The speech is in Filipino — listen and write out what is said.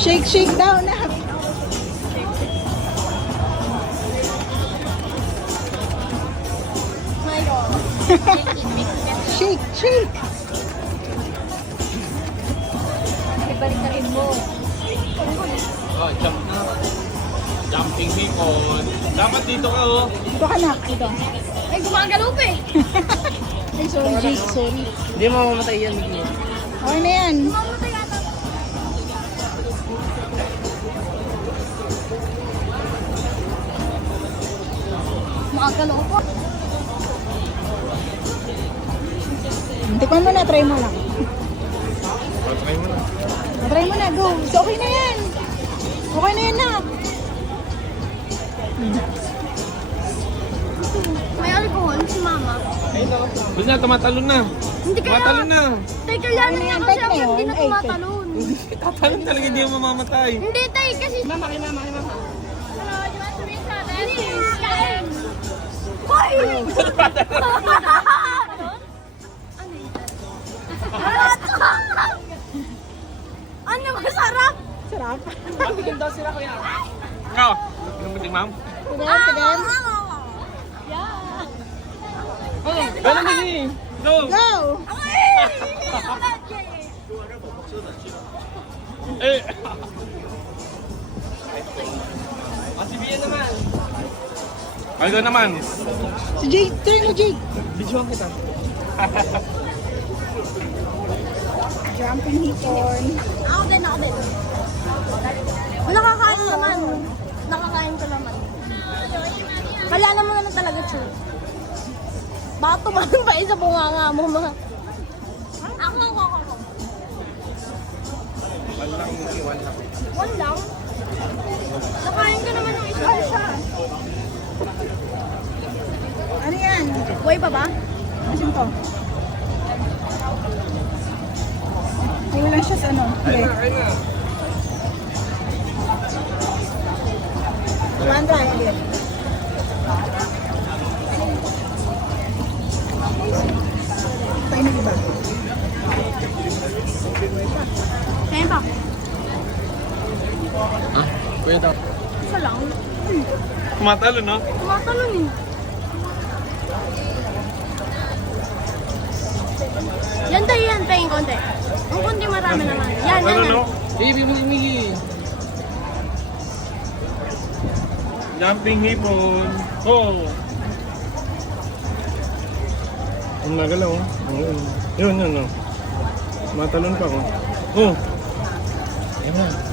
Shake, shake daw na. Shake, shake. Ibalik na rin mo. Oh, jump na. Jumping hipon. Dapat dito ka, oh. Ito ka na, ito. Ay, gumagalaw pa eh. Ay, sorry, Jake, sorry. Hindi mo mamamatay yan. Okay na yan. Mamatay ata. Makagalaw pa. Tikman mo na, try mo lang. Try mo na. Try mo na, go. So, okay na yan. Okay na yan na. May alcohol si mama. Basta na, tumatalon na. Hindi kaya. Tumatalon na. Tay, kailangan Ano nga yan, kasi tay, ako na hindi yun? na Ay, tumatalon. Tatalon talaga, hindi mo mamamatay. Hindi, tay, kasi... Mama, kay mama, kay mama. Hoy! Ano masarap? Sarap. Bigyan daw sila kuya. Ikaw, anong mating ma'am? Tigan, tigan. Ganun din eh. Go! Go! Eh! Si Bian naman. Ay, doon naman. Si Jake, try mo, Jake. Videoan kita. Jumping hipon. Ako din, ako din. Nakakain naman. Nakakain ko naman. Kailangan mo na talaga, Chu. Baka tumalan pa isa bunganga mo, mga. Ako. One lang? Nakain ko naman yung isa. Ano yan? Buhay pa ba? Asin to? Ay, walang siya sa ano. Okay. Kain na. One try again. Tayo na iba. Kaya pa. Ah, kuya daw. Isa lang. Tumatalon, no? Tumatalon eh. Yan tayo yan, pahing konti. Ang konti marami naman. Yan. Ano, no? Baby mo si Miggy. Jumping hipon. Oh! Ang nagalaw, oh. Yun, no? Tumatalon pa, oh. Oh! Ayan na.